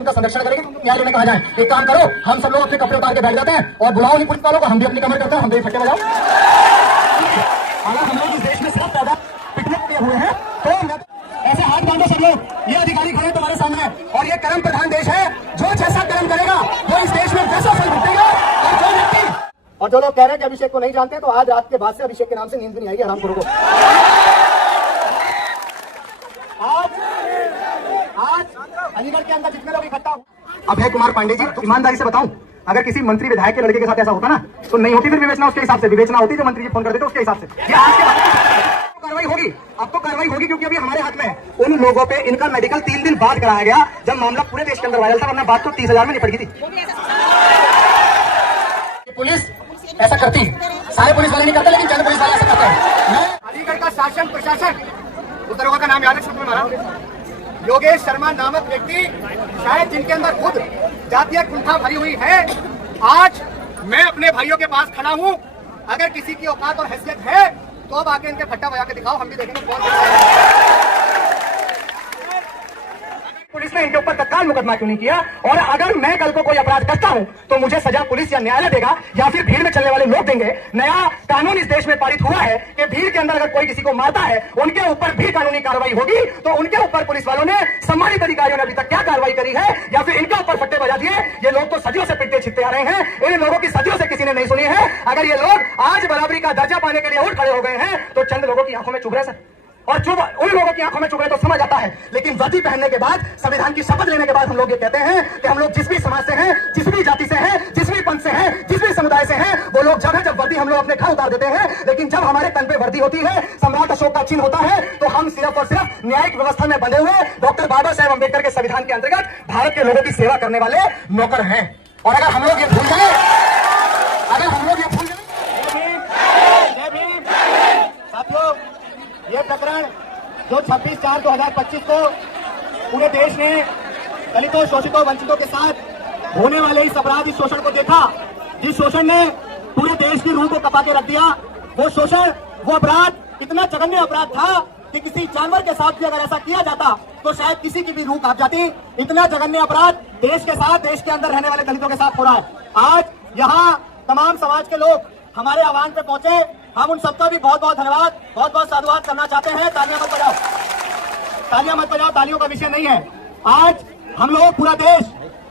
उनका संरक्षण करेंगे, न्याय लेने कहा जाए। एक काम करो, हम सब लोग अपने कपड़े उतार के बैठ जाते हैं और बुलाओ नहीं पुलिस वालों को, हम भी अपनी कमर करते हैं, हम भी फट्टे बजाओ। हालांकि हम लोग इस देश में सिर्फ पैदा पिटने के लिए हुए हैं, तो ऐसे हाथ बांधो सब लोग। ये अधिकारी खड़े तुम्हारे सामने, और ये कर्म प्रधान देश है। जो जैसा कर्म करेगा वो इस देश में वैसा फल भुगतेगा। और जो लोग कह रहे हैं कि अभिषेक को नहीं जानते, तो आज रात के बाद से अभिषेक के नाम से नींद भी नहीं आएगी हरामखोरों को। आज अलीगढ़ के अंदर जितने लोग इकट्ठा अभय कुमार पांडे जी, तो ईमानदारी से बताऊं, अगर किसी मंत्री विधायक के लड़के के साथ ऐसा होता ना, तो नहीं होती फिर विवेचना, उसके हिसाब से विवेचना होती, जो मंत्री जी फोन कर देते उसके हिसाब से। ये आज के बाद कार्रवाई होगी, अब तो कार्रवाई होगी, क्योंकि अभी हमारे हाथ में है। उन लोगों पे इनका मेडिकल 3 दिन बाद कराया गया, जब मामला पूरे देश के अंदर वायरल था, वरना बात तो 30,000 में निपट गई थी। पुलिस ऐसा करती, सारे पुलिस वाले नहीं करते, लेकिन चंद पुलिस वाले ऐसा करते हैं। अलीगढ़ का शासन प्रशासन, उस दरोगा का नाम याद है तुम्हारा, योगेश शर्मा नामक व्यक्ति, शायद जिनके अंदर खुद जातीय कुंठा भरी हुई है। आज मैं अपने भाइयों के पास खड़ा हूं, अगर किसी की औकात और हैसियत है तो अब आके इनके फट्टा बजा के दिखाओ, हम भी देखेंगे कौन। पुलिस ने इनके ऊपर तत्काल मुकदमा क्यों नहीं किया? और अगर मैं कल को कोई अपराध करता हूं तो मुझे सजा पुलिस या न्यायालय देगा, या फिर भीड़ में चलने वाले लोग देंगे। नया कानून इस देश में पारित हुआ है कि भीड़ के अंदर अगर कोई किसी को मारता है, उनके ऊपर भी कानूनी कार्रवाई होगी। तो उनके ऊपर पुलिस वालों ने, सम्मानित अधिकारियों ने अभी तक क्या कार्रवाई करी है, या फिर इनके ऊपर फट्टे बजा दिए? ये लोग तो सदियों से पिटते छिटते आ रहे हैं, इन लोगों की सदियों से किसी ने नहीं सुनी है। अगर ये लोग आज बराबरी का दर्जा पाने के लिए उठ खड़े हो गए हैं, तो चंद लोगों की आंखों में चुभ रहे सर, और चुभ उन लोगों की आंखों में चुभ रहे तो समझ आता है। लेकिन वर्दी पहनने के बाद, संविधान की शपथ लेने के बाद हम लोग ये कहते हैं कि हम लोग जिस भी समाज से हैं, जिस भी जाति से हैं, जिस भी पंथ से हैं, जिस भी समुदाय से हैं, वो लोग जब है जब वर्दी हम लोग अपने घर उतार देते हैं। लेकिन जब हमारे तन पे वर्दी होती है, सम्राट अशोक का चिन्ह होता है, तो हम सिर्फ और सिर्फ न्यायिक व्यवस्था में बंधे हुए डॉक्टर बाबा साहेब अम्बेडकर के संविधान के अंतर्गत भारत के लोगों की सेवा करने वाले नौकर हैं। और अगर हम लोग ये भूल जाए, अगर हम लोग ये भूल जाए, साथियों, ये प्रकरण जो 26/4/2025 को पूरे देश ने दलितों, शोषितों, वंचितों के साथ होने वाले इस अपराध, इस शोषण को देखा, जिस शोषण ने पूरे देश की रूह को कपा के रख दिया, वो शोषण, वो अपराध इतना जघन्य अपराध था कि किसी जानवर के साथ भी अगर ऐसा किया जाता तो शायद किसी की भी रूह कांप जाती। इतना जघन्य अपराध देश के साथ, देश के अंदर रहने वाले दलितों के साथ हो रहा है। आज यहाँ तमाम समाज के लोग हमारे आह्वान पे पहुंचे, हम उन सबका भी बहुत बहुत धन्यवाद, बहुत बहुत साधुवाद करना चाहते हैं। तालियां मत बजाओ, तालियां मत बजाओ, तालियों का विषय नहीं है। आज हम लोग, पूरा देश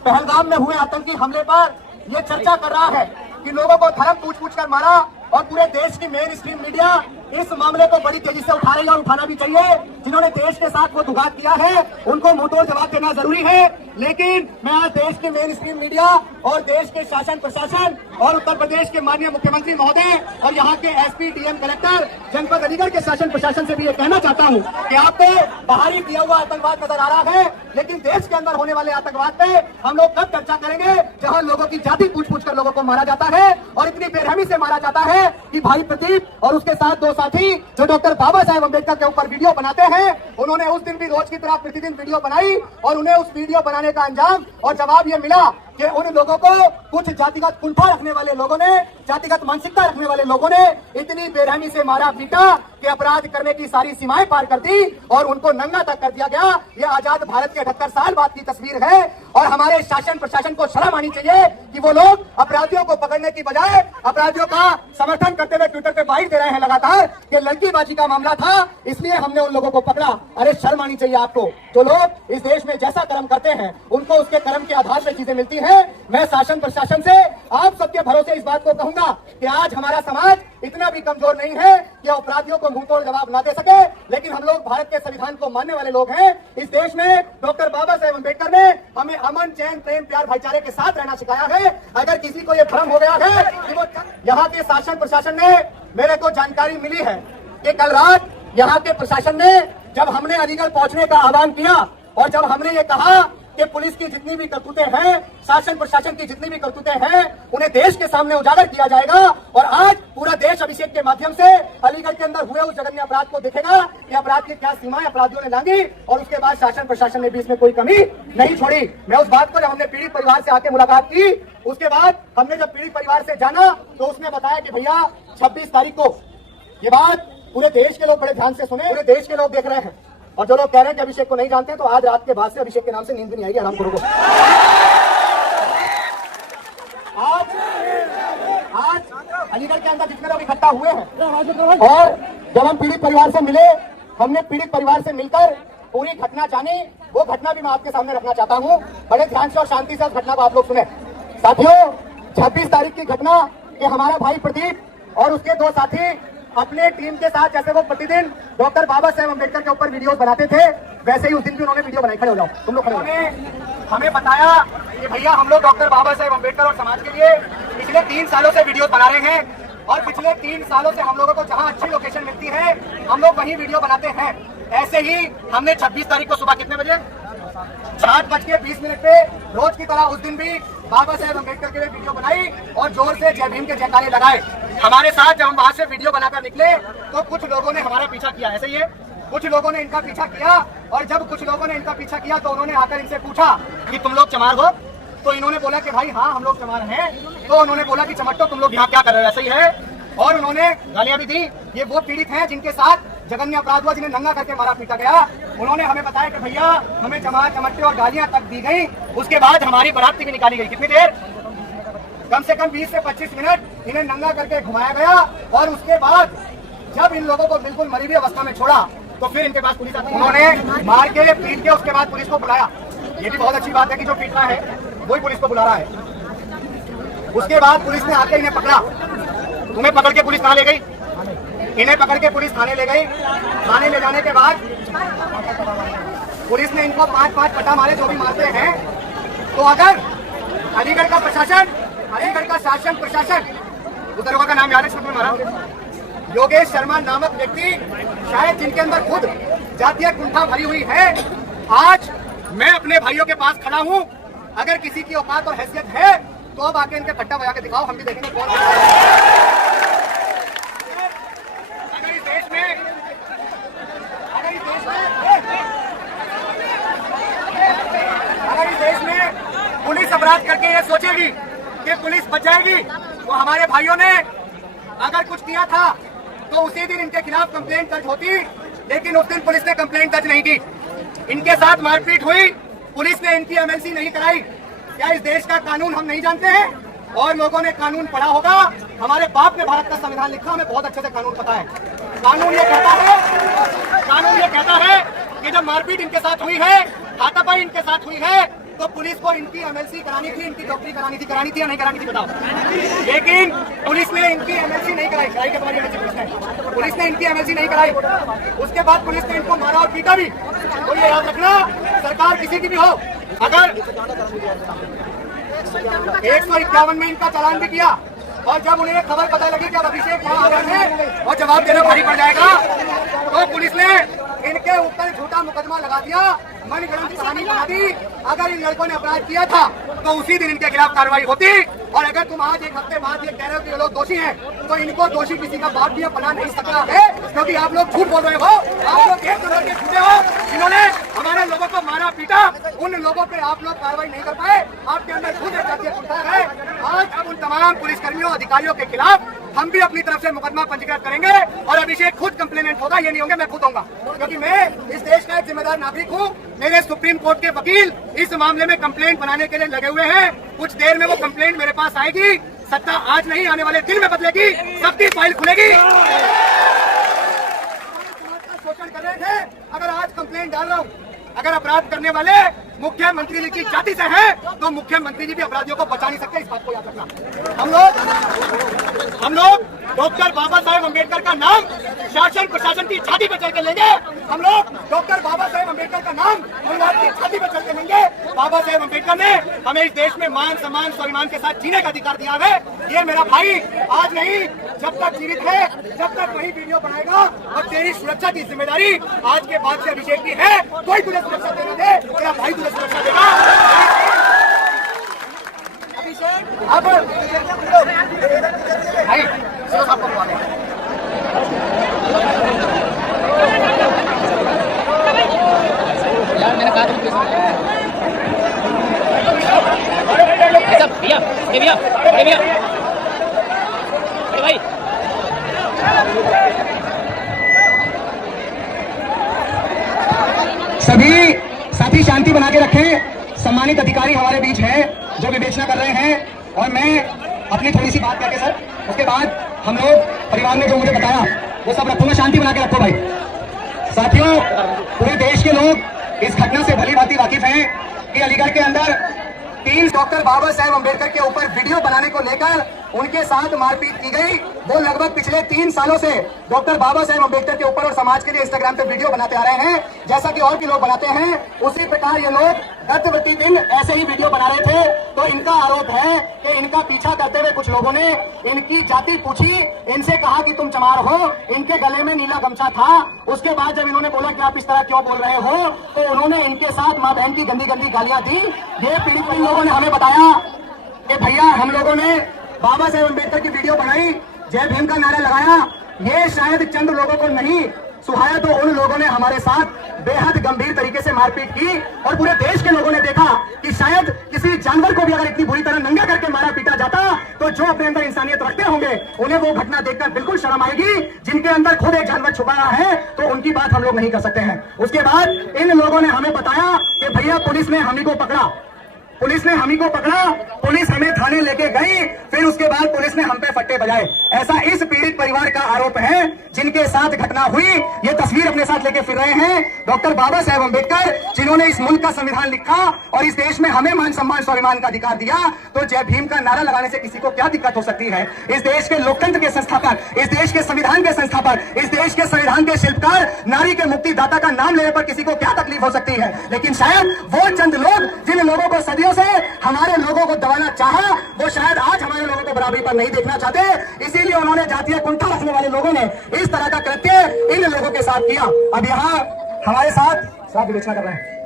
पहलगाम में हुए आतंकी हमले पर ये चर्चा कर रहा है कि लोगों को धर्म पूछ कर मारा, और पूरे देश की मेन स्ट्रीम मीडिया इस मामले को बड़ी तेजी से उठा रही है, और उठाना भी चाहिए। जिन्होंने देश के साथ वो दुघात किया है, उनको मुंहतोड़ जवाब देना जरूरी है। लेकिन मैं आज देश की मेन स्ट्रीम मीडिया और देश के शासन प्रशासन और उत्तर प्रदेश के माननीय मुख्यमंत्री महोदय और यहाँ के एसपी, डीएम, कलेक्टर, जनपद अलीगढ़ के शासन प्रशासन से भी ये कहना चाहता हूँ कि आपको बाहरी किया हुआ आतंकवाद नजर आ रहा है, लेकिन देश के अंदर होने वाले आतंकवाद पे हम लोग कब चर्चा करेंगे, जहाँ लोगों की जाति पूछ कर लोगों को मारा जाता है, और इतनी बेरहमी से मारा जाता है कि भाई प्रदीप और उसके साथ 2 साथी जो डॉक्टर बाबा साहेब अम्बेडकर के ऊपर वीडियो बनाते हैं, उन्होंने उस दिन भी रोज की तरह प्रतिदिन वीडियो बनाई, और उन्हें उस वीडियो बनाने का अंजाम और जवाब ये मिला कि उन लोगों को कुछ जातिगत कुंठा रखने वाले लोगों ने, जातिगत मानसिकता रखने वाले लोगों ने इतनी बेरहमी से मारा पीटा कि अपराध करने की सारी सीमाएं पार कर दी और उनको नंगा तक कर दिया गया। ये आजाद भारत के 78 साल बाद की तस्वीर है, और हमारे शासन प्रशासन को शर्म आनी चाहिए कि वो लोग अपराधियों को पकड़ने की बजाय अपराधियों का समर्थन करते हुए ट्विटर पे बाइट दे रहे हैं लगातार कि लड़कीबाजी का मामला था, इसलिए हमने उन लोगों को पकड़ा। अरे शर्म आनी चाहिए आपको। जो लोग इस देश में जैसा कर्म करते हैं, उनको उसके कर्म के आधार पर चीजें मिलती हैं। मैं शासन प्रशासन से, आप सबके भरोसे इस बात को कहूंगा कि आज हमारा समाज इतना भी कमजोर नहीं है कि अपराधियों को मुंहतोड़ जवाब ना दे सके। लेकिन हम लोग भारत के संविधान को मानने वाले लोग हैं। इस देश में डॉक्टर बाबा साहेब अम्बेडकर ने हमें अमन, चैन, प्रेम, प्यार, भाईचारे के साथ रहना सिखाया है। अगर किसी को ये भ्रम हो गया है कि वो, यहाँ के शासन प्रशासन ने, मेरे को जानकारी मिली है कि कल रात यहाँ के प्रशासन ने, जब हमने अलीगढ़ पहुंचने का आह्वान किया और जब हमने ये कहा कि पुलिस की जितनी भी करतूतें हैं, शासन प्रशासन की जितनी भी करतूतें हैं, उन्हें देश के सामने उजागर किया जाएगा, और आज पूरा देश अभिषेक के माध्यम से अलीगढ़ के अंदर हुए उस जघन्य अपराध को देखेगा कि अपराध की क्या सीमाएं अपराधियों ने लांगी, और उसके बाद शासन प्रशासन ने भी इसमें कोई कमी नहीं छोड़ी। मैं उस बात को, जब हमने पीड़ित परिवार से आके मुलाकात की, उसके बाद हमने जब पीड़ित परिवार से जाना तो उसने बताया कि भैया 26 तारीख को, ये बात पूरे देश के लोग बड़े ध्यान से सुने, पूरे देश के लोग देख रहे हैं, और जो लोग कह रहे हैं कि अभिषेक को नहीं जानते, तो आज रात के बाद से अभिषेक के नाम से नींद भी नहीं आएगी हरामखोरों को। आज अलीगढ़ के अंदर जितने लोग इकट्ठा हुए हैं और जब हम पीड़ित परिवार से मिले, हमने पीड़ित परिवार से मिलकर पूरी घटना जानी। वो घटना भी मैं आपके सामने रखना चाहता हूँ। बड़े ध्यान से और शांति से उस घटना को आप लोग सुने। साथियों, 26 तारीख की घटना कि हमारा भाई प्रदीप और उसके 2 साथी अपने टीम के साथ, जैसे वो प्रतिदिन डॉक्टर बाबा साहेब अम्बेडकर के ऊपर वीडियोस बनाते थे, वैसे ही उस दिन भी उन्होंने वीडियो बनाई। खड़े हो जाओ तुम लोग। हमें बताया कि भैया हम लोग डॉक्टर बाबा साहेब अम्बेडकर और समाज के लिए पिछले 3 सालों से वीडियो बना रहे हैं और पिछले 3 सालों से हम लोगों को जहां अच्छी लोकेशन मिलती है हम लोग वहीं वीडियो बनाते हैं। ऐसे ही हमने 26 तारीख को सुबह कितने बजे 7:20 पे रोज की तरह उस दिन भी बाबा साहेब अम्बेडकर के लिए वीडियो बनाई और जोर से जय भीम के जयकारे लगाए। हमारे साथ जब हम वहां से वीडियो बनाकर निकले तो कुछ लोगों ने हमारा पीछा किया। ऐसे ही कुछ लोगों ने इनका पीछा किया और जब कुछ लोगों ने इनका पीछा किया तो उन्होंने आकर इनसे पूछा कि तुम लोग चमार हो? तो इन्होंने बोला कि भाई हाँ हम लोग चमार हैं। तो उन्होंने बोला कि चमट्टो तुम लोग यहाँ क्या कर रहे हो? ऐसे ही है। और उन्होंने गालियां भी दी। ये वो पीड़ित हैं जिनके साथ जघन्य अपराध हुआ, जिन्हें नंगा करके मारा पीटा गया। उन्होंने हमें बताया कि भैया हमें चमार चमट्टे और गालियां तक दी गई। उसके बाद हमारी बराती भी निकाली गई। कितनी देर? कम से कम 20 से 25 मिनट इन्हें नंगा करके घुमाया गया। और उसके बाद जब इन लोगों को बिल्कुल मरी हुई अवस्था में छोड़ा तो फिर इनके पास पुलिस आती। उन्होंने मार के पीट के उसके बाद पुलिस को बुलाया। ये भी बहुत अच्छी बात है कि जो पीटना है वही पुलिस को बुला रहा है। उसके बाद पुलिस ने आके इन्हें पकड़ा। तुम्हें पकड़ के पुलिस कहाँ ले गई? इन्हें पकड़ के पुलिस थाने ले गई। थाने ले जाने के बाद पुलिस ने इनको 5-5 पटा मारे, जो भी मारते हैं। तो अगर अलीगढ़ का प्रशासन, अलीगढ़ का शासन प्रशासन, उस दरोगा का नाम याद है मारा योगेश शर्मा नामक व्यक्ति, शायद जिनके अंदर खुद जातीय कुंठा भरी हुई है, आज मैं अपने भाइयों के पास खड़ा हूं। अगर किसी की औकात और हैसियत है तो अब आके इनके खट्टा बजा के दिखाओ, हम भी देखेंगे कौन। अगर इस देश में पुलिस अपराध करके ये सोचेगी कि पुलिस बच जाएगी, तो हमारे भाइयों ने अगर कुछ किया था तो उसी दिन इनके खिलाफ कंप्लेंट दर्ज होती। लेकिन उस दिन पुलिस ने कंप्लेंट दर्ज नहीं की। इनके साथ मारपीट हुई, पुलिस ने इनकी एमएलसी नहीं कराई। क्या इस देश का कानून हम नहीं जानते हैं? और लोगों ने कानून पढ़ा होगा। हमारे बाप ने भारत का संविधान लिखा, हमें बहुत अच्छे से कानून पता है। कानून ये कहता है कि जब मारपीट इनके साथ हुई है, हाथापाई इनके साथ हुई है, तो पुलिस को इनकी एमएलसी करानी थी, इनकी डॉक्टरी करानी थी या नहीं करानी थी बताओ। लेकिन पुलिस ने इनकी एमएलसी नहीं कराई। पुलिस ने इनकी एमएलसी नहीं कराई। उसके बाद पुलिस ने इनको मारा और पीटा भी। तो ये याद रखना, सरकार किसी की भी हो, अगर 151 में इनका चालान भी किया और जब उन्हें खबर पता लगी कि अब अभिषेक वहां आ गए हैं और जवाब देना भारी पड़ जाएगा, तो पुलिस ने इनके ऊपर झूठा मुकदमा लगा दिया, मनगढ़ंत कहानी बना दी। अगर इन लड़कों ने अपराध किया था तो उसी दिन इनके खिलाफ कार्रवाई होती। और अगर तुम आज 1 हफ्ते बाद ये कह रहे हो कि ये लोग दोषी हैं, तो इनको दोषी किसी का बाप भी बना नहीं सकता है, क्योंकि आप लोग झूठ बोल रहे हो। आप लोग एक तरह के झूठे हो जिन्होंने हमारे लोगों को मारा पीटा। उन लोगों पे आप लोग कार्रवाई नहीं कर पाए। आपके अंदर खुद एक जातीय कुंठा है। आज उन तमाम पुलिसकर्मियों अधिकारियों के खिलाफ हम भी अपनी तरफ से मुकदमा पंजीकृत करेंगे और अभिषेक खुद कंप्लेनेंट होगा। ये नहीं होंगे, मैं खुद होऊंगा, क्योंकि मैं इस देश का एक जिम्मेदार नागरिक हूँ। मेरे सुप्रीम कोर्ट के वकील इस मामले में कंप्लेंट बनाने के लिए लगे हुए हैं। कुछ देर में वो कंप्लेंट मेरे पास आएगी। सत्ता आज नहीं, आने वाले दिन में बदलेगी। सबकी फाइल खुलेगी। शोषण कर रहे थे, अगर आज कंप्लेंट डाल रहा हूँ, अगर अपराध करने वाले मुख्यमंत्री जी की जाति से हैं, तो मुख्यमंत्री जी भी अपराधियों को बचा नहीं सकते। इस बात को याद रखना। हम लोग डॉक्टर बाबा साहेब अम्बेडकर का नाम शासन प्रशासन की छाती पर चढ़ के लेंगे। हम लोग डॉक्टर बाबा साहेब अम्बेडकर का नाम अनुवाद की छाती पर चढ़ के लेंगे। बाबा साहेब अम्बेडकर ने हमें इस देश में मान सम्मान स्वाभिमान के साथ जीने का अधिकार दिया है। ये मेरा भाई आज नहीं, जब तक जीवित है, जब तक वही वीडियो बनाएगा। और तेरी सुरक्षा की जिम्मेदारी आज के बाद से अभिषेक की है। कोई तुझे सुरक्षा देने दे, तेरा भाई तुझे सुरक्षा देगा। अब भाई आपको यार मैंने कहा भैया भैया भैया भाई शांति बना के रखें। सम्मानित अधिकारी हमारे बीच हैं जो विवेचना कर रहे हैं, और मैं अपनी थोड़ी सी बात करके सर उसके बाद हम लोग परिवार ने जो मुझे बताया वो सब रखूंगा। शांति बना के रखो भाई। साथियों, पूरे देश के लोग इस घटना से भली भांति वाकिफ हैं कि अलीगढ़ के अंदर 3 डॉक्टर बाबा साहेब अम्बेडकर के ऊपर वीडियो बनाने को लेकर उनके साथ मारपीट की गई। वो लगभग पिछले 3 सालों से डॉक्टर बाबा साहेब अम्बेडकर के ऊपर और समाज के लिए इंस्टाग्राम पे वीडियो बनाते आ रहे हैं, जैसा कि और भी लोग बनाते हैं। उसी प्रकार ये लोग गतवर्ती दिन ऐसे ही वीडियो बना रहे थे। तो इनका आरोप है कि इनका पीछा करते हुए कुछ लोगों ने इनकी जाति पूछी, इनसे कहा कि तुम चमार हो, इनके गले में नीला गमछा था। उसके बाद जब इन्होंने बोला कि आप इस तरह क्यों बोल रहे हो, तो उन्होंने इनके साथ माँ बहन की गंदी गंदी गालियां दी। ये पीड़ित लोगों ने हमें बताया कि भैया हम लोगों ने बाबा साहेब अम्बेडकर की वीडियो बनाई, जय भीम का नारा लगाया, ये शायद चंद लोगों को नहीं सुहाया, तो उन लोगों ने हमारे साथ बेहद गंभीर तरीके से मारपीट की। और पूरे देश के लोगों ने देखा कि शायद किसी जानवर को भी अगर इतनी बुरी तरह नंगा करके मारा पीटा जाता तो जो अपने अंदर इंसानियत रखते होंगे उन्हें वो घटना देखकर बिल्कुल शर्म आएगी। जिनके अंदर खुद एक जानवर छुपाया है तो उनकी बात हम लोग नहीं कर सकते हैं। उसके बाद इन लोगों ने हमें बताया कि भैया पुलिस ने हमी को पकड़ा, पुलिस ने हमी को पकड़ा, पुलिस हमें थाने लेके गई, फिर उसके बाद पुलिस ने हम पे फट्टे बजाए। ऐसा इस पीड़ित परिवार का आरोप है जिनके साथ घटना हुई। ये तस्वीर अपने साथ लेके फिर रहे हैं डॉक्टर बाबा साहेब अम्बेडकर, जिन्होंने इस मुल्क का संविधान लिखा और इस देश में हमें मान सम्मान स्वाभिमान का अधिकार दिया। तो जय भीम का नारा लगाने से किसी को क्या दिक्कत हो सकती है? इस देश के लोकतंत्र के संस्थापक, इस देश के संविधान के संस्थापक, इस देश के संविधान के शिल्पकार, नारी के मुक्तिदाता का नाम लेने पर किसी को क्या तकलीफ हो सकती है? लेकिन शायद वो चंद लोग जिन लोगों को सदियों से हमारे लोगों को दबाना चाहा, वो शायद आज हमारे लोगों को बराबरी पर नहीं देखना चाहते। इसीलिए उन्होंने जातीय कुंठा रखने वाले लोगों ने इस तरह का कृत्य इन लोगों के साथ किया। अब यहाँ हमारे साथ विवेचना कर रहे हैं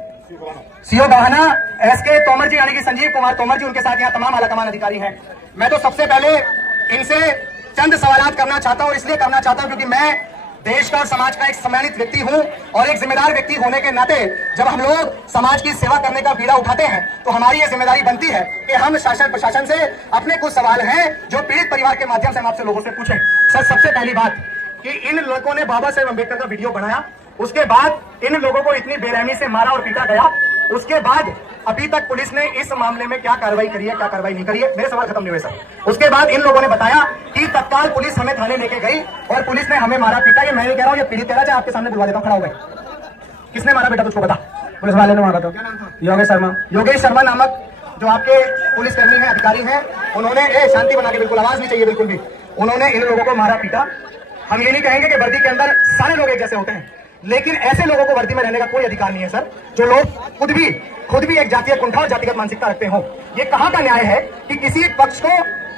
सीओ गवाना एसके तोमर जी, यानी कि संजीव कुमार तोमर जी, उनके साथ यहाँ तमाम आलाकमान अधिकारी हैं। मैं तो सबसे पहले इनसे चंद सवालात करना चाहता हूँ, और इसलिए करना चाहता हूँ क्योंकि मैं देश का और समाज का एक सम्मानित व्यक्ति हूं, और एक जिम्मेदार व्यक्ति होने के नाते जब हम लोग समाज की सेवा करने का बीड़ा उठाते हैं तो हमारी ये जिम्मेदारी बनती है कि हम शासन प्रशासन से अपने कुछ सवाल हैं जो पीड़ित परिवार के माध्यम से हम आपसे लोगों से पूछें। सर, सबसे पहली बात कि इन लोगों ने बाबा साहेब अम्बेडकर का वीडियो बनाया, उसके बाद इन लोगों को इतनी बेरहमी से मारा और पीटा गया, उसके बाद अभी तक पुलिस ने इस मामले में क्या कार्रवाई करी है, क्या कार्रवाई नहीं करी है? मेरे सवाल खत्म नहीं हुए सर। उसके बाद इन लोगों ने बताया कि तत्काल पुलिस हमें थाने लेके गई और पुलिस ने हमें मारा पीटा। ये मैं नहीं कह रहा हूँ, ये पीड़ित कह रहा है। आपके सामने बुलवा देता हूँ, खड़ा हो गए। किसने मारा बेटा तुझको बता? पुलिस वाले ने मारा था। क्या नाम था? योगेश शर्मा। योगेश शर्मा नामक जो आपके पुलिसकर्मी हैं, अधिकारी हैं, उन्होंने शांति बना के, बिल्कुल आवाज नहीं चाहिए बिल्कुल भी, उन्होंने इन लोगों को मारा पीटा। हम ये नहीं कहेंगे कि वर्दी के अंदर सारे लोग एक जैसे होते हैं, लेकिन ऐसे लोगों को वर्दी में रहने का कोई अधिकार नहीं है सर, जो लोग खुद भी एक जातीय कुंठा और जातिगत मानसिकता रखते हो। ये कहां का न्याय है कि किसी एक पक्ष को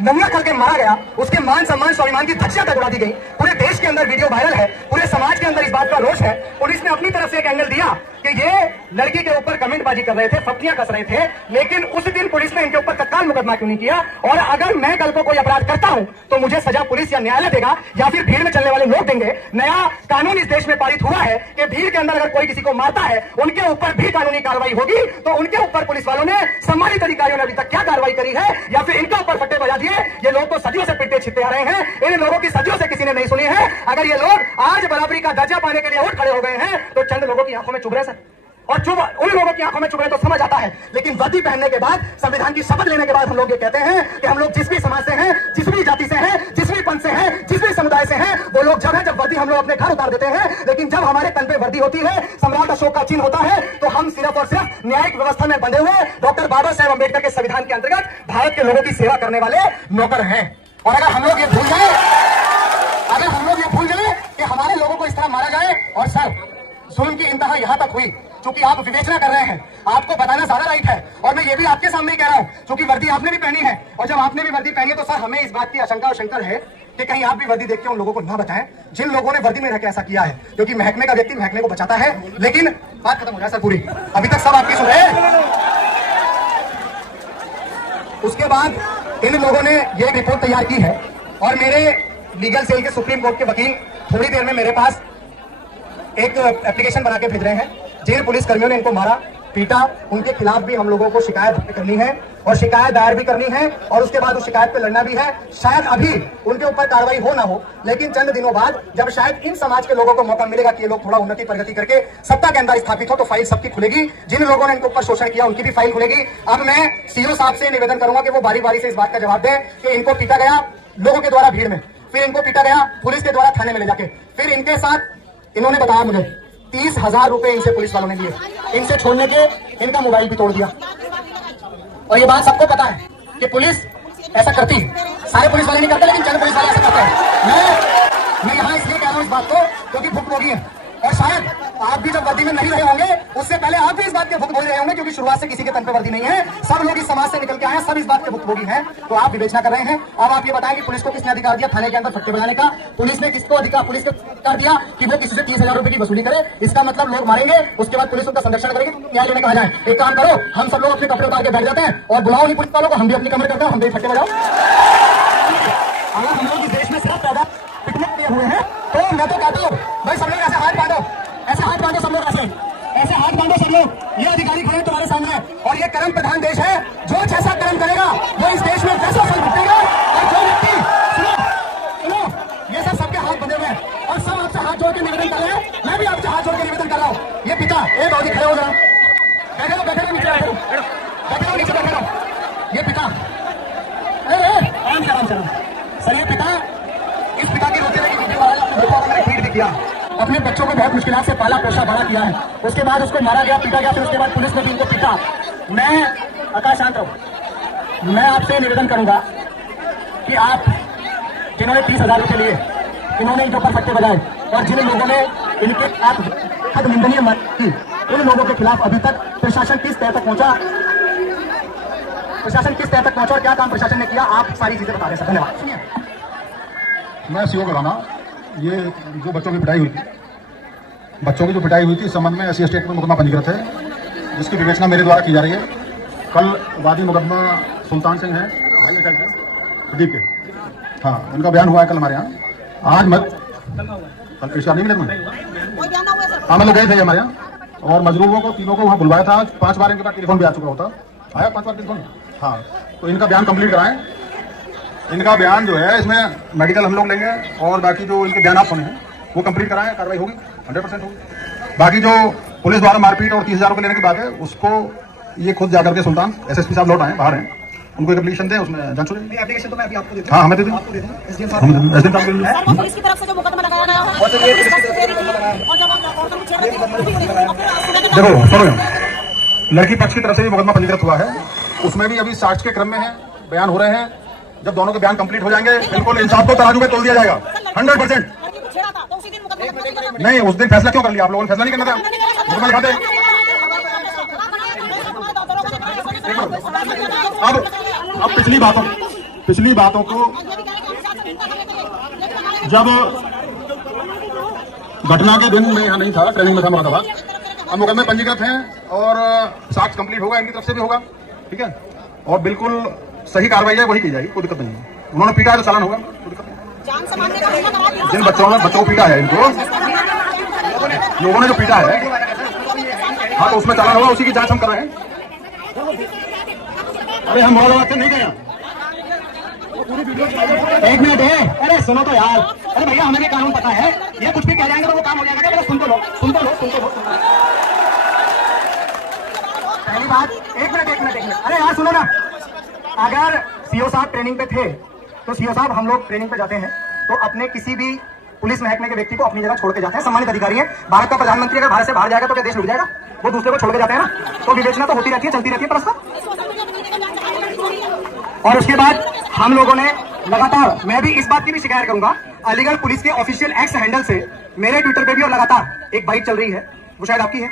नंगा करके मारा गया, उसके मान सम्मान स्वाभिमान की धज्जियां तक उड़ा दी गई। पूरे देश के अंदर वीडियो वायरल है, पूरे समाज के अंदर इस बात का रोष है। पुलिस ने अपनी तरफ से एक एंगल दिया कि ये लड़की के ऊपर कमेंटबाजी कर रहे थे, फप्तियां कस रहे थे, लेकिन उस दिन पुलिस ने इनके ऊपर तत्काल मुकदमा क्यों नहीं किया? और अगर मैं कल को कोई अपराध करता हूं तो मुझे सजा पुलिस या न्यायालय देगा या फिर भीड़ में चलने वाले लोग देंगे? नया कानून इस देश में पारित हुआ है कि भीड़ के अंदर अगर कोई किसी को मारता है उनके ऊपर भी कानूनी कार्रवाई होगी। तो उनके ऊपर पुलिस वालों ने, सम्मानित अधिकारियों ने अभी तक क्या कार्रवाई करी है, या फिर इनके ऊपर फट्टे बजा दिए? ये लोग तो सदियों से पिटते छिपते आ रहे हैं, इन लोगों की सदियों से किसी ने नहीं सुनी है। अगर ये लोग आज बराबरी का दर्जा पाने के लिए उठ खड़े हो गए हैं तो चंद लोगों की आंखों में चुभ रहे सर, और चुभ उन लोगों की आंखों में चुभ रहे तो समझ आता है। लेकिन वर्दी पहनने के बाद, संविधान की शपथ लेने के बाद हम लोग ये कहते हैं कि हम लोग जिस भी समाज से हैं, जिस भी जाति से हैं, जिस भी पंथ से हैं, जिस भी समुदाय से हैं, वो लोग जब वर्दी हम लोग अपने घर उतार देते हैं, लेकिन जब हमारे तन पे वर्दी होती है, सम्राट अशोक का चिन्ह होता है, तो हम सिर्फ और सिर्फ न्यायिक व्यवस्था में बंधे हुए डॉक्टर बाबा साहेब अम्बेडकर के संविधान के अंतर्गत भारत के लोगों की सेवा करने वाले नौकर हैं। और अगर हम लोग ये भूल जाए कि हमारे लोगों को इस तरह मारा जाए, और सर जुल्म की इंतहा यहां तक हुई, क्योंकि आप विवेचना कर रहे हैं, आपको बताना ज्यादा राइट है, और मैं ये भी आपके सामने ही कह रहा हूं, क्योंकि वर्दी आपने भी पहनी है, और जब आपने भी वर्दी पहनी है तो सर हमें इस बात की आशंका और शंका है कि कहीं आप भी वर्दी देख के उन लोगों को ना बताएं जिन लोगों ने वर्दी में रह के ऐसा किया है, क्योंकि महकमे का व्यक्ति महकमे को बचाता है। लेकिन बात खत्म हो जाए सर पूरी, अभी तक सब आपकी सुन रहे हैं। उसके बाद इन लोगों ने ये रिपोर्ट तैयार की है, और मेरे लीगल सेल के सुप्रीम कोर्ट के वकील थोड़ी देर में मेरे पास एक एप्लीकेशन बना के भेज रहे हैं। जिन पुलिस कर्मियों ने इनको मारा पीटा, उनके खिलाफ भी हम लोगों को शिकायत करनी है और शिकायत दायर भी करनी है और उसके बाद उस शिकायत पे लड़ना भी है। शायद अभी उनके ऊपर कार्रवाई हो ना हो, लेकिन चंद दिनों बाद जब शायद इन समाज के लोगों को मौका मिलेगा कि ये लोग थोड़ा उन्नति प्रगति करके सत्ता के अंदर स्थापित हो, तो फाइल सबकी खुलेगी। जिन लोगों ने इनके ऊपर शोषण किया उनकी भी फाइल खुलेगी। अब मैं सीओ साहब से निवेदन करूंगा कि वो बारी बारी से इस बात का जवाब दें कि इनको पीटा गया लोगों के द्वारा भीड़ में, फिर इनको पीटा गया पुलिस के द्वारा थाने में ले जाके, फिर इनके साथ इन्होंने बताया मुझे 30,000 रुपए इनसे पुलिस वालों ने लिए, इनसे छोड़ने के इनका मोबाइल भी तोड़ दिया। और ये बात सबको पता है कि पुलिस ऐसा करती है, सारे पुलिस वाले नहीं करते लेकिन चंद पुलिस वाले ऐसा करते हैं। मैं यहाँ इसलिए कह रहा हूँ इस बात को क्योंकि भुक्तभोगी है और शायद आप भी जब वर्दी में नहीं रहे होंगे उससे पहले आप भी इस बात के भुक्तभोगी रहे होंगे, क्योंकि शुरुआत से किसी के तन पे वर्दी नहीं है, सब लोग इस समाज से निकल के आए हैं, सब इस बात के भुक्तभोगी हैं। तो आप विवेचना कर रहे हैं। अब आप ये बताएं कि पुलिस को किसने अधिकार दिया थाने के अंदर फटके बजाने का? पुलिस ने किसको अधिकार दिया कि वो किसी से 30,000 रुपए की वसूली करे? इसका मतलब लोग मारेंगे, उसके बाद पुलिस उनका संरक्षण करेगी, न्याय लेने कहा जाए। एक काम करो, हम सब लोग अपने कपड़े उतार के बैठ जाते हैं और बुलाओ नहीं पुलिस वालों को, हम भी अपनी कमर करते हैं, हम भी फटके बजाओ। अगर हम लोग इस देश में सिर्फ पैदा पिटने दिए हुए हैं तो मैं तो कहता हूँ भाई सब लोग ऐसे हाथ बांधो, ऐसे हाथ बांधो सब लोग, ऐसे हाथ बांधो सब लोग। ये अधिकारी खड़े तुम्हारे सामने और ये कर्म प्रधान देश है। जो जैसा कर्म करेगा वो इस देश में वैसा फल भुगतेगा। और जो व्यक्ति सुनो ये सबके हाथ बंधे हुए हैं और सब आपसे हाथ जोड़ के निवेदन कर रहे हैं। मैं भी आपसे हाथ जोड़ के निवेदन कर रहा हूँ। ये पिता एक और खड़े हो जरा, बैठे रहो नीचे बैठे रहो। ये पिता सर, ये पिता, इस पिता की रोते मैंने ट्वीट भी किया। अपने बच्चों को बहुत मुश्किल से पाला पोसा बड़ा किया है, उसके बाद उसको मारा गया, पीटा गया, फिर उसके बाद पुलिस ने भी इनको पीटा। मैं आकाश शांत रहो, मैं आपसे निवेदन करूंगा कि आप जिन्होंने 30,000 रुपए लिए, इन्होंने इनके ऊपर फटके बजाए और जिन लोगों ने इनके साथ निंदनीय मत की, उन लोगों के खिलाफ अभी तक प्रशासन किस तय तक पहुंचा, और क्या काम प्रशासन ने किया, आप सारी चीजें बता रहे हैं। धन्यवाद। मैं सीओ कराना, ये जो बच्चों की पिटाई हुई थी, इस संबंध में SC स्टेट में मुकदमा पंजीकृत है, जिसकी विवेचना मेरे द्वारा की जा रही है। कल वादी मुकदमा सुल्तान सिंह है प्रदीप के, हाँ, उनका बयान हुआ है कल हमारे यहाँ। आज कल पेशा नहीं मिले तुम्हें? हाँ, मतलब गए थे हमारे यहाँ और मजरूरों को तीनों को वहाँ बुलवाया था। 5 बार इनके पास टेलीफोन भी आ चुका होता, आया 5 बार टेलीफोन। हाँ, तो इनका बयान कंप्लीट कराएं। इनका बयान जो है इसमें मेडिकल हम लोग लेंगे और बाकी जो इनके बयान होने हैं वो कंप्लीट कराएं, कार्रवाई होगी, 100% होगी। बाकी जो पुलिस द्वारा मारपीट और 30,000 रुपये लेने की बात है, उसको ये खुद जाकर के सुल्तान SSP साहब लौट आए, बाहर हैं, उनको एक एप्लीकेशन दें, उसमें जांच हो जाएगी। एप्लीकेशन तो मैं अभी आपको देता हूं। हाँ, हमें दे दें, SDM साहब पुलिस की तरफ से जो मुकदमा लगाया गया है, देखो सुनो, लड़की पक्ष की तरफ से भी मुकदमा पंजीकृत हुआ है, उसमें भी अभी साक्ष्य के क्रम में है, बयान हो रहे हैं। जब दोनों के बयान कंप्लीट हो जाएंगे बिल्कुल इंसाफ को तराजू में तोल दिया जाएगा, 100%। नहीं, उस दिन फैसला क्यों कर लिया आप लोगों ने? फैसला नहीं करना था, मुकदमा लिखाते। अब पिछली बातों को जब घटना के दिन में यहाँ नहीं था, ट्रेनिंग में था मुकदमा, अब मुकदमे पंजीकृत हैं और साक्ष्य कंप्लीट होगा, इनकी तरफ से भी होगा, ठीक है, और बिल्कुल सही कार्रवाई है वही की जाएगी, कोई दिक्कत नहीं है। उन्होंने पीटा है तो चालान होगा, कोई दिक्कत नहीं। जिन बच्चों को पीटा है, इनको लोगों ने जो पीटा है, हाँ, तो उसमें चालान होगा, उसी की जांच हम कर रहे हैं। अरे हम मुरादाबाद से नहीं गए, एक मिनट है, अरे सुनो तो यार, अरे भैया हमें भी कानून पता है, ये कुछ भी कह जाएंगे तो वो काम हो जाएगा। सुन तो लो। पहली बात, एक मिनट, अरे यार सुनो ना, अगर सीओ साहब ट्रेनिंग पे थे तो सीओ साहब, हम लोग ट्रेनिंग पे जाते हैं तो अपने किसी भी पुलिस महकमे के व्यक्ति को अपनी जगह छोड़ के जाते हैं, सम्मानित अधिकारी है। भारत का प्रधानमंत्री अगर भारत से बाहर जाएगा तो क्या देश रुक जाएगा? वो दूसरे को छोड़ के जाते हैं ना, तो विवेचना तो होती रहती है, चलती रहती है परस्पर। और उसके बाद हम लोगों ने लगातार, मैं भी इस बात की भी शिकायत करूंगा, अलीगढ़ पुलिस के ऑफिशियल एक्स हैंडल से मेरे ट्विटर पे भी और लगातार एक बाइट चल रही है, वो शायद आपकी है।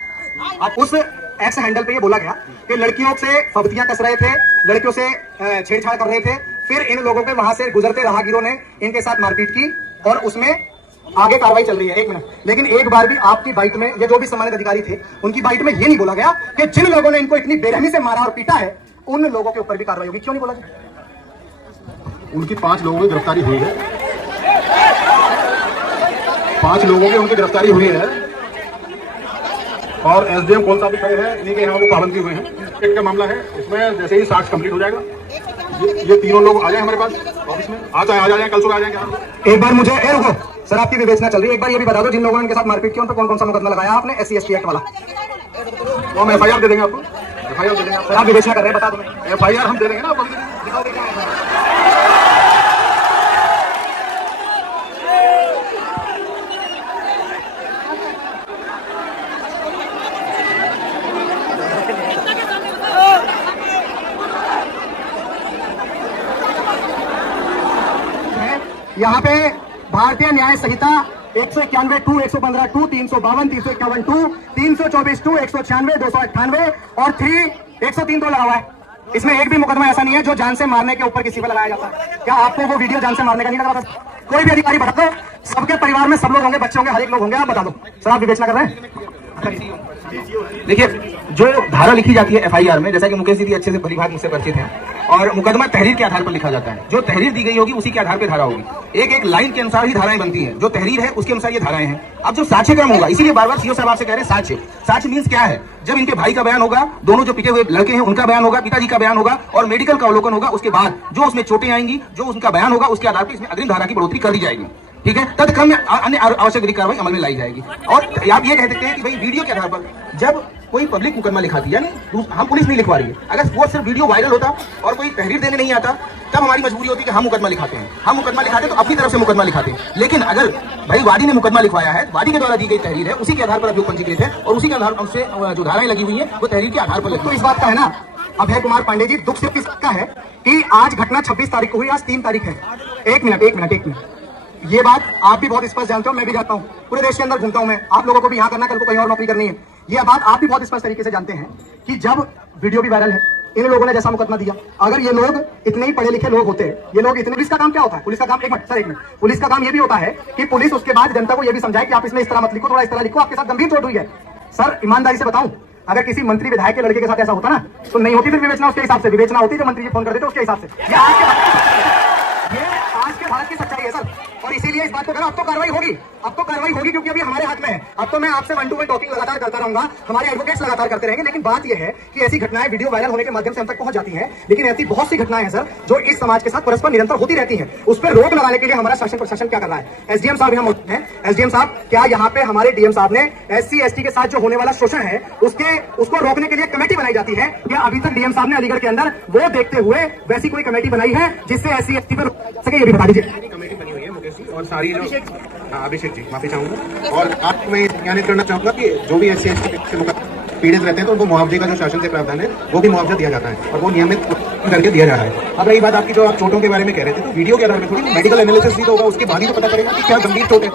आप उस एक्स हैंडल पे ये बोला गया कि लड़कियों से फब्तियां कस रहे थे, लड़कियों से छेड़छाड़ कर रहे थे, फिर इन लोगों के वहां से गुजरते राहगीरों ने इनके साथ मारपीट की और उसमें आगे कार्रवाई चल रही है। एक मिनट, लेकिन एक बार भी आपकी बाइट में, ये जो भी सम्मानित अधिकारी थे उनकी बाइट में ये नहीं बोला गया कि जिन लोगों ने इनको इतनी बेरहमी से मारा और पीटा है उन लोगों के ऊपर भी कार्रवाई होगी। क्यों नहीं बोला गया? उनकी 5 लोगों की गिरफ्तारी हुई है, 5 लोगों की उनकी गिरफ्तारी हुई है। और एसडीएम कौन सा भी खड़े हैं, इन्हीं के यहाँ वो पाबंद किए हुए हैं। एक का मामला है, इसमें जैसे ही साक्ष्य कंप्लीट हो जाएगा ये तीनों लोग आ जाए हमारे पास ऑफिस में, आज आ जाए, कल सुबह आ जाएंगे। एक बार मुझे रुको सर, आपकी विवेचना चल रही है, एक बार ये भी बता दो जिन लोगों ने इनके साथ मारपीट की उन पर कौन कौन सा मुकदमा लगाया आपने SC/ST एक्ट वाला? तो हम FIR दे देंगे आपको, FIR दे देंगे। सर आप विवेचना कर रहे हैं, बता दो। FIR हम दे देंगे ना आपको, दिखाओ देंगे। यहाँ पे भारतीय न्याय संहिता 191(2), 115(2), 352, 351(2), 324(2), 196, 298 और 103(2) लगा हुआ है। इसमें एक भी मुकदमा ऐसा नहीं है जो जान से मारने के ऊपर किसी पर लगाया जाता है। क्या आपको वो वीडियो जान से मारने का नहीं लगा? कोई भी अधिकारी बता दो, सबके परिवार में सब लोग होंगे, बच्चे होंगे, हर एक लोग होंगे, आप बता दो। सर आप विवेचना कर रहे हैं? देखिए, जो धारा लिखी जाती है FIR में, जैसा कि मुकेश जी अच्छे से भली भांति मुझसे परिचित है, और मुकदमा तहरीर के आधार पर लिखा जाता है। जो तहरीर दी गई होगी उसी के आधार पर धारा होगी। एक एक लाइन के अनुसार ही धाराएं बनती हैं। जो तहरीर है उसके अनुसार ये धाराएं हैं। अब जो साक्ष्य क्रम होगा, इसीलिए बार बार सीओ साहब आपसे कह रहे हैं साक्ष्य मीन्स क्या है? जब इनके भाई का बयान होगा, दोनों जो पिटे हुए लड़के हैं उनका बयान होगा, पिताजी का बयान होगा और मेडिकल का अवलोकन होगा, उसके बाद जो उसमें चोटें आएंगी, जो उनका बयान होगा, उसके आधार पर इसमें अग्रिम धारा की बढ़ोतरी कर दी जाएगी। ठीक है, तत्क्रम में अन्य आवश्यक कार्रवाई अमल में लाई जाएगी। और आप ये कह सकते हैं कि भाई वीडियो के आधार पर जब कोई पब्लिक मुकदमा लिखाती है, यानी हम पुलिस नहीं लिखवा रही है, अगर वो सिर्फ वीडियो वायरल होता और कोई तहरीर देने नहीं आता, तब हमारी मजबूरी होती है कि हम मुकदमा लिखाते हैं। हम मुकदमा लिखाते हैं तो अपनी तरफ से मुकदमा लिखाते हैं। लेकिन अगर भाई वादी ने मुकदमा लिखवाया है, वादी के द्वारा दी गई तहरीर है, उसी के आधार पर अभियोग पंजीकृत है और उसी के आधार से जो धाराएं लगी हुई है वो तहरीर के आधार पर। तो इस बात का है ना अभय कुमार पांडे जी, दुख सिर्फ इसका है कि आज घटना 26 तारीख को हुई, आज 3 तारीख है। एक मिनट, ये बात आप भी बहुत स्पष्ट जानते हो, मैं भी जानता हूं, पूरे देश के अंदर घूमता हूं मैं, आप लोगों को भी यहाँ करना, कल को कहीं और नौकरी करनी है। ये बात आप भी बहुत स्पष्ट तरीके से जानते हैं कि जब वीडियो भी वायरल है, इन लोगों ने जैसा मुकदमा दिया, अगर ये लोग इतने ही पढ़े लिखे लोग होते, ये लोग इतने, पुलिस का काम क्या होता है? पुलिस का काम एक मिनट, पुलिस का काम ये भी होता है कि पुलिस उसके बाद जनता को ये भी समझाए कि आप इसमें इस तरह मत लिखो, थोड़ा इस तरह लिखो, आपके साथ गंभीर चोट हुई है। सर ईमानदारी से बताऊं, अगर किसी मंत्री विधायक के लड़के के साथ ऐसा होता ना, तो नहीं होती फिर विवेचना, उसके हिसाब से विवेचना होती, जो मंत्री जी फोन कर देते उसके हिसाब से। ये आज के भारत की सच्चाई है सर, और इसीलिए इस बात को करो, अब तो कार्रवाई होगी, क्योंकि अभी हमारे हाथ में है। अब तो मैं आपसे 1-to-1 टॉकिंग लगातार करता रहूंगा, हमारे एडवोकेट्स लगातार करते रहेंगे। लेकिन बात यह है कि ऐसी घटनाएं वीडियो वायरल होने के माध्यम से हम तक पहुंच जाती हैं, लेकिन ऐसी बहुत सी घटनाएं हैं सर जो इस समाज के साथ परस्पर निरंतर होती रहती हैं। उस पर रोक लगाने के लिए हमारा शासन प्रशासन क्या कर रहा है? SDM साहब यहाँ मौजूद हैं। SDM साहब, क्या यहाँ पे हमारे DM साहब ने SC/ST के साथ जो होने वाला शोषण है उसको रोकने के लिए कमेटी बनाई जाती है? क्या अभी तक DM साहब ने अलीगढ़ के अंदर वो देखते हुए वैसी कोई कमेटी बनाई है जिससे SC/ST पर सके? ये भी बता दीजिए। कमेटी बनी हुई है मुकेश जी, और सारी जो अभिषेक जी, माफी चाहूंगा, और आपको मैं ज्ञानित करना चाहूंगा कि जो भी SC/ST से पीड़ित रहते हैं तो उनको मुआवजे का जो शासन से प्रावधान है वो भी मुआवजा दिया जाता है और वो नियमित करके दिया जा रहा है। अब रही बात आपकी जो आप चोटों के बारे में कह रहे थे, तो वीडियो के आधार पर थोड़ी मेडिकल एनालिसिस भी तो होगा, उसके बाद ही तो पता चलेगा कि क्या गंभीर चोट है।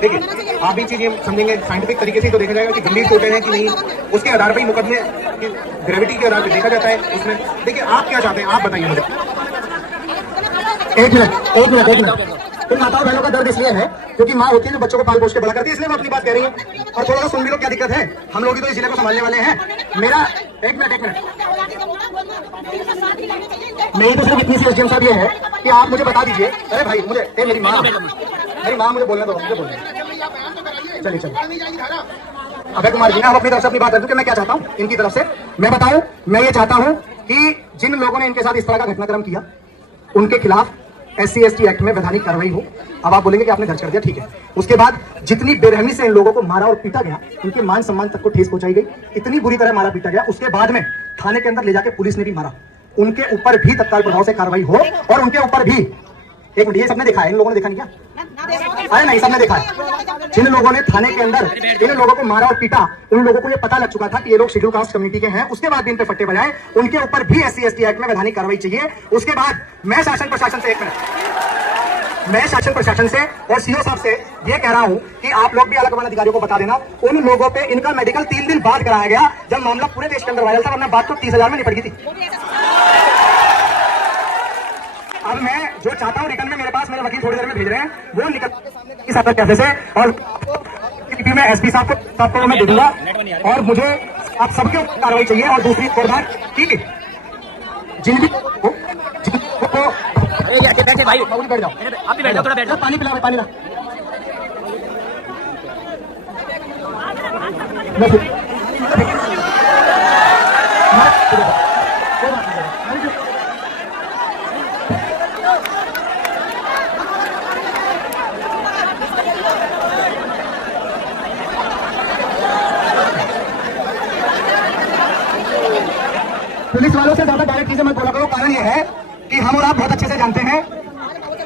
देखिए, आप भी चीज ये समझेंगे, साइंटिफिक तरीके से तो देखा जाएगा कि गंभीर चोटें हैं कि नहीं, उसके आधार पर ही मुकदमे की ग्रेविटी के आधार पर देखा जाता है उसमें। देखिए, आप क्या चाहते हैं, आप बताइए मुझे। एक मिनट, इन माताओं बहनों का दर्द इसलिए है क्योंकि माँ होती है जो बच्चों को पाल पोष के बड़ा करती है, इसलिए मैं अपनी बात कह रही हूँ। और थोड़ा सा सुन भी लो, क्या दिक्कत है, हम लोग ही तो इस जिले को संभालने वाले हैं। मेरा एक मिनट, नहीं तो सिर्फ इतनी सी SDM साहब ये है कि आप मुझे बता दीजिए। अरे भाई मुझे, मेरी माँ मुझे बोलने दो, चलिए। अभय कुमार जी, हम अपनी तरफ से अपनी बात रखूं कि मैं क्या चाहता हूँ इनकी तरफ से मैं बताऊं। मैं ये चाहता हूं कि जिन लोगों ने इनके साथ इस तरह का घटनाक्रम किया उनके खिलाफ SC/ST एक्ट में वैधानिक कार्रवाई हो। अब आप बोलेंगे कि आपने दर्ज कर दिया, ठीक है। उसके बाद जितनी बेरहमी से इन लोगों को मारा और पीटा गया, उनके मान सम्मान तक को ठेस पहुंचाई गई, इतनी बुरी तरह मारा पीटा गया, उसके बाद में थाने के अंदर ले जाके पुलिस ने भी मारा, उनके ऊपर भी तत्काल प्रभाव से कार्रवाई हो। और उनके ऊपर भी, एक मिनट, ये सबने देखा है, इन लोगों ने देखा नहीं क्या? अरे नहीं, सबने देखा है। जिन लोगों ने थाने के अंदर इन लोगों को मारा और पीटा, उन लोगों को ये पता लग चुका था कि ये लोग शेड्यूल कास्ट कम्युनिटी के हैं, उसके बाद भी इन पे फट्टे बजाए, उनके ऊपर भी SC/ST एक्ट में वैधानिक कार्रवाई चाहिए। उसके बाद मैं शासन प्रशासन से, एक मिनट, मैं शासन प्रशासन से और CO साहब से ये कह रहा हूं कि आप लोग भी अलग वन अधिकारियों को बता देना, उन लोगों पे इनका मेडिकल 3 दिन बाद कराया गया जब मामला पूरे देश के अंदर वायरल था, वरना बात तो 30,000 में निपट गई थी। अब मैं जो चाहता हूं, रिटर्न में मेरे पास मेरे वकील थोड़ी देर में भेज रहे हैं, वो निकल इस कैसे से, और मैं SP साहब को मैं दे दूंगा। और मुझे आप सबके ऊपर कार्रवाई चाहिए। और दूसरी बात कि जिन भी भाई बैठ जाओ, आप भी बैठ जाओ, थोड़ा बैठ जाओ, पानी पिला, पानी ला। पुलिस वालों से ज्यादा डायरेक्ट चीजें मत बोला करो। कारण ये है कि हम और आप बहुत अच्छे से जानते हैं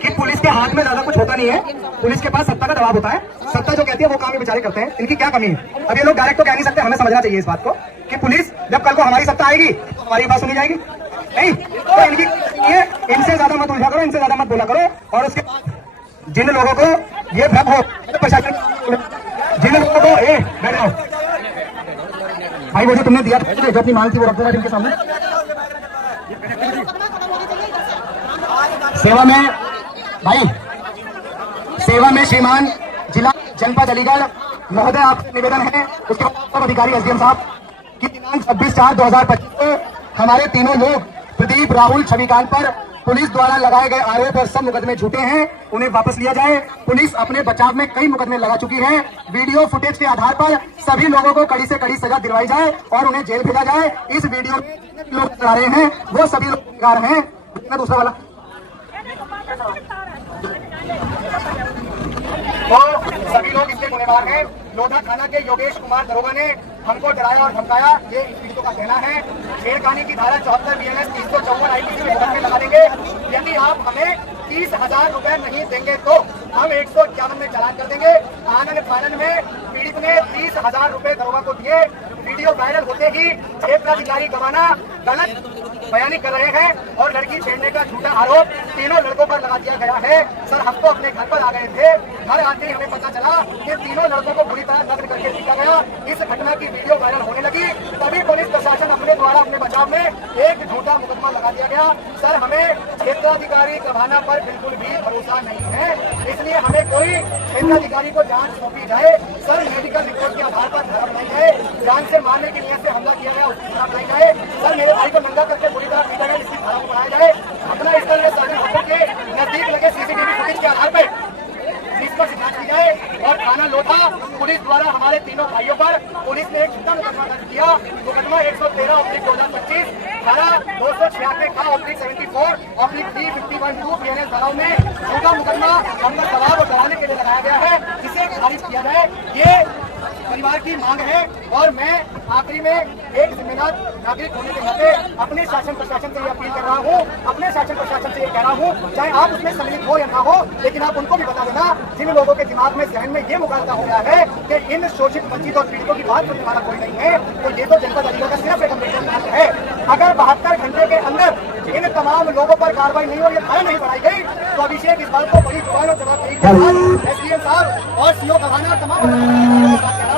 कि पुलिस के हाथ में ज्यादा कुछ होता नहीं है। पुलिस के पास सत्ता का दबाव होता है। सत्ता जो कहती है वो काम ये बेचारे करते हैं। इनकी क्या कमी है? अब ये लोग डायरेक्ट तो कह नहीं सकते। हमें समझना चाहिए इस बात को कि पुलिस जब कल को हमारी सत्ता आएगी तो हमारी बात सुनी जाएगी नहीं। तो इनकी ये इनसे ज्यादा मत उलझा करो, इनसे ज्यादा मत बोला करो। और उसके जिन लोगों को ये भ्रम हो प्रशासन, जिन लोगों को बैठ जाओ भाई, वो जो तुमने दिया था जो अपनी माल थी वो रख दो इनके सामने। सेवा में भाई, सेवा में श्रीमान जिला जनपद अलीगढ़ महोदय, आपसे निवेदन है उसके बाद अधिकारी एसडीएम साहब की दिनांक 26/4/2025 को हमारे तीनों लोग प्रदीप, राहुल, छविकांत पर पुलिस द्वारा लगाए गए आरोप और सब मुकदमे झूठे हैं, उन्हें वापस लिया जाए। पुलिस अपने बचाव में कई मुकदमे लगा चुकी है। वीडियो फुटेज के आधार पर सभी लोगों को कड़ी से कड़ी सजा दिलवाई जाए और उन्हें जेल भेजा जाए। इस वीडियो में लोग चला रहे हैं वो सभी लोग गुनहगार हैं। दूसरा वाला तो सभी लोग इसके गुनहगार हैं। लोधा थाना के योगेश कुमार दरोगा ने हमको डराया और धमकाया, ये पीड़ितों का कहना है। छेड़खानी की धारा 74 BNS 354 IPC में मुकदमे लगा देंगे। यदि आप हमें 30,000 रुपए नहीं देंगे तो हम 151 में चालान कर देंगे। आनंद फानन में पीड़ित ने 30,000 रुपए दरोगा को दिए। वीडियो वायरल होते ही क्षेत्राधिकारी गवाना गलत बयानी कर रहे हैं और लड़की छेड़ने का झूठा आरोप तीनों लड़कों पर लगा दिया गया है। सर, हम तो अपने घर पर आ गए थे। घर आते ही हमें पता चला कि तीनों लड़कों को बुरी तरह नग्न करके दिखा गया। इस घटना की वीडियो वायरल होने लगी, तभी पुलिस प्रशासन अपने द्वारा अपने बचाव में एक झूठा मुकदमा लगा दिया गया। सर, हमें क्षेत्राधिकारी गवाना पर बिल्कुल भी भरोसा नहीं है, इसलिए हमें कोई क्षेत्राधिकारी को जांच सौंपी जाए। सर, मेडिकल रिपोर्ट के आधार पर धारा बनाई जाए। जान से मारने की नीयत से हमला किया गया उसकी धारा बनाई जाए। सर, मेरे भाई को नंगा करके बुरी तरह पीटा गया, इसकी धारा को बनाया जाए। अपना इस तरह सारे होटल के नजदीक लगे CCTV फुटेज के आधार पर इस पर जांच की जाए। और थाना लोधा पुलिस द्वारा हमारे तीनों भाइयों पर पुलिस ने एक झूठा मुकदमा दर्ज किया। मुकदमा 113/2025 धारा 276/74/351(2) BNS धाराओं में झूठा मुकदमा हम पर दबाव और डराने के लिए लगाया गया है, जिसे खारिज किया जाए। ये परिवार की मांग है और मैं आखिरी में एक जिम्मेदार नागरिक होने के नाते अपने शासन प्रशासन से ये अपील कर रहा हूँ, अपने शासन प्रशासन से ये कह रहा हूँ, चाहे आप उसमें सम्मिलित हो या ना हो, लेकिन आप उनको भी बता देना जिन लोगों के दिमाग में जहन में ये मुकाबला हो गया है कि इन शोषित वंचित और पीड़ितों की बात सुनने वाला कोई नहीं है, तो ये तो जनपद अलीगढ़ का सिर्फ एक अम्बेडकर है। अगर 72 घंटे के अंदर इन तमाम लोगों पर कार्रवाई नहीं हो, ये धारा नहीं बढ़ाई गई, तो अभिषेक इस बात को बड़ी जुबान और जवाब देगी। SDM साहब और CO गवाना तमाम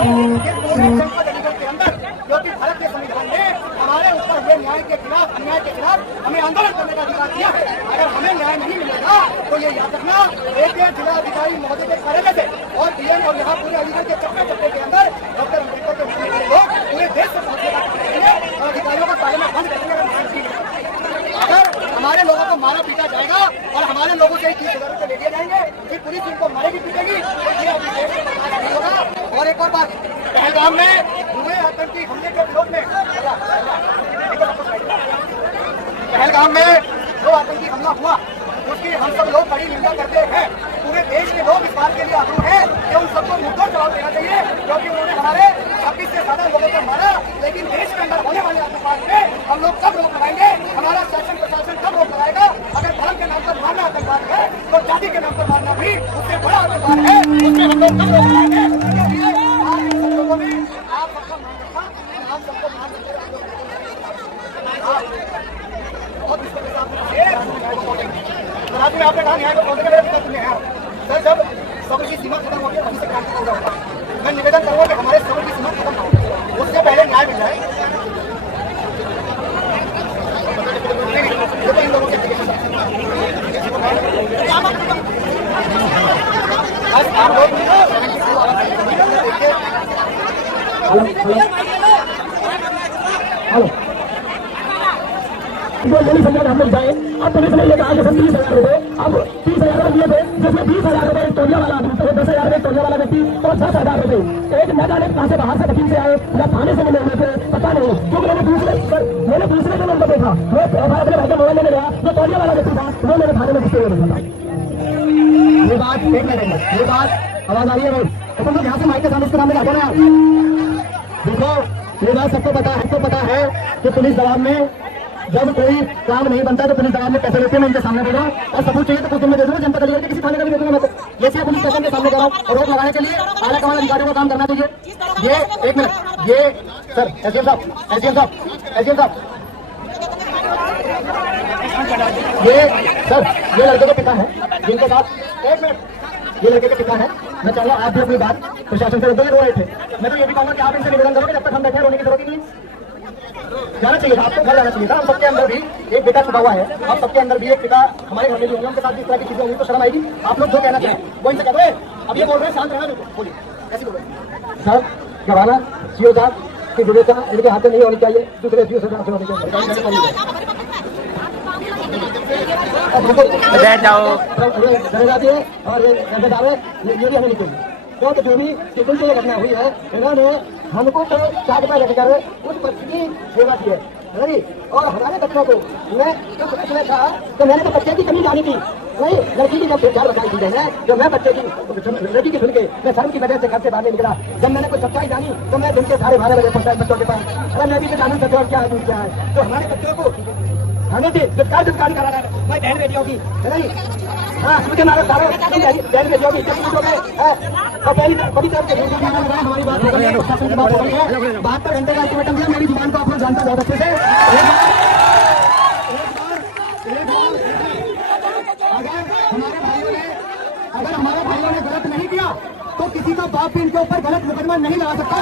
जनपद अलीगढ़ के अंदर, क्योंकि भारत के संविधान ने हमारे ऊपर ये न्याय के खिलाफ, अन्याय के खिलाफ हमें आंदोलन करने का अधिकार दिया है। अगर हमें न्याय नहीं मिलेगा तो ये याद रखना, एक जिला अधिकारी महोदय के कार्यालय से और DM और यहाँ पूरे अलीगढ़ के चप्पे चप्पे के अंदर डॉक्टर अम्बेडकर के उठने वाले लोग पूरे देश से पहुंचने का करेंगे और अधिकारियों को ताले में बंद करेंगे। अगर हमारे लोगों को मारा पीटा जाएगा और हमारे लोगों से 30,000 रुपए ले लिए जाएंगे, फिर पुलिस इनको मारेगी पीटेगी, तो ये अभी देश में बर्दाश्त नहीं होगा। और एक और बात, पहलगाम में हुए आतंकी हमले के विरोध में, पहलगाम में जो आतंकी हमला हुआ उसकी हम सब लोग बड़ी निंदा करते हैं। पूरे देश के लोग इस बात के लिए आगू हैं कि उन सबको मुद्दा जवाब देना चाहिए, क्योंकि उन्होंने हमारे 26 से ज्यादा लोगों को मारा। लेकिन देश के अंदर होने वाले आतंकवाद में हम लोग कब रोक लगाएंगे? हमारा शासन प्रशासन कब रोक लगाएगा? अगर धर्म के नाम पर मारना आतंकवाद है तो जाति के नाम पर मारना भी उससे बड़ा आतंकवाद है, उसमें हम लोग कब रोक लगाएंगे? आज इन सब लोगों ने आप सबको मान रखा, आप सबको मान रखते रात में आपने कहा न्याय को पहुंचने के लिए सर, जब सब्र की सीमा खत्म होगी तभी से क्रांति होगा। मैं निवेदन करूंगा कि हमारे सब्र की सीमा खत्म हो, उससे पहले न्याय मिल जाए। इन लोगों के आप लोग हेलो का हम मिल जाए। अब पुलिस ने ये कहा कि 30,000 रुपए, अब 30,000 दिए थे, जिसमें 20,000 रुपए तोलिया वाला आदमी, 10,000 रुपए तोलिया वाला व्यक्ति और 10,000 रुपए एक न जाने कहां से बाहर से वकील से आए या थाने से मिले थे, पता नहीं। क्योंकि मैंने दूसरे दिन उनको देखा, मैं अपने भाई के मोबाइल लेने गया, जो तोलिया वाला व्यक्ति था वो मेरे थाने में घुसे हुए देखा था। ये बात एक मिनट, ये बात आवाज आ रही है भाई, तो तुम लोग यहाँ से माइक के सामने इसके सामने जाते ना। देखो ये बात सबको पता है कि पुलिस दबाव में जब कोई काम नहीं बनता तो पुलिस दबाव में कैसे लेते हैं। मैं इनके सामने दे रहा हूँ और सबूत चाहिए तो कुछ दिन में दे दूंगा, जनपद अलीगढ़ के किसी थाने का भी दे दूंगा। मैं तो ये सिर्फ पुलिस स्टेशन के सामने कर रहा हूँ और रोक लगाने के लिए आला कमान अधिकारियों को काम करना चाहिए। ये एक मिनट, ये सर एसडीएम साहब ये सर ये लड़के के पिता है जिनके साथ, एक मिनट, ये लड़के के पिता है। मैं चाहूंगा आप भी अपनी बात प्रशासन से रो रहे थे, मैं तो ये भी कहूंगा कि आप इनसे निवेदन करोगे जब तक हम बैठे रोने की जरूरत नहीं। जाना चाहिए था, आपको घर जाना चाहिए था। हम सबके अंदर भी एक बेटा छुपा हुआ है, हम सबके अंदर भी एक पिता हमारे घर में भी होंगे, उनके साथ भी इस तरह की चीजें होंगी तो शर्म आएगी। आप लोग जो कहना चाहें वो इनसे कह दो। अब ये बोल रहे हैं शांत रहना, बोलिए ऐसे बोल रहे साहब गवाना सीओ साहब की विवेचना इनके हाथ में नहीं होनी चाहिए, दूसरे सीओ से होनी चाहिए। बैठ जाओ और ये भी हमें निकलेगी क्योंकि जो भी कितने से ये घटना हुई है, इन्होंने हमको तो चार्ज पर रखकर उस बच्चे की सेवा की है नहीं, और हमारे बच्चों को मैं जब बच्चे था तो मैंने तो बच्चे की कमी जानी थी नहीं, लड़की की जब चार बताई थी मैंने, जो मैं बच्चे की लड़की की सुन के मैं शर्म की वजह से घर से बाहर नहीं निकला। जब मैंने कुछ सच्चाई जानी तो मैं दिन के 12:30 बजे पहुंचा बच्चों के पास। अरे मैं भी तो जानूं सच्चा और क्या आदमी क्या है, तो हमारे बच्चों को हमें सरकारी करा रहा है भाई, बहन बेटियों की है नहीं। हाँ मुझे मारो सारो बहन बेटियों की बड़ी तरफ से हमारी बात हो गई है, 72 घंटे का अल्टीमेटम दिया। मेरी जुबान को आप लोग जानते बहुत अच्छे से। अगर हमारे भाइयों ने गलत नहीं किया तो किसी का बाप भी इनके ऊपर गलत मुकदमा नहीं लगा सकता।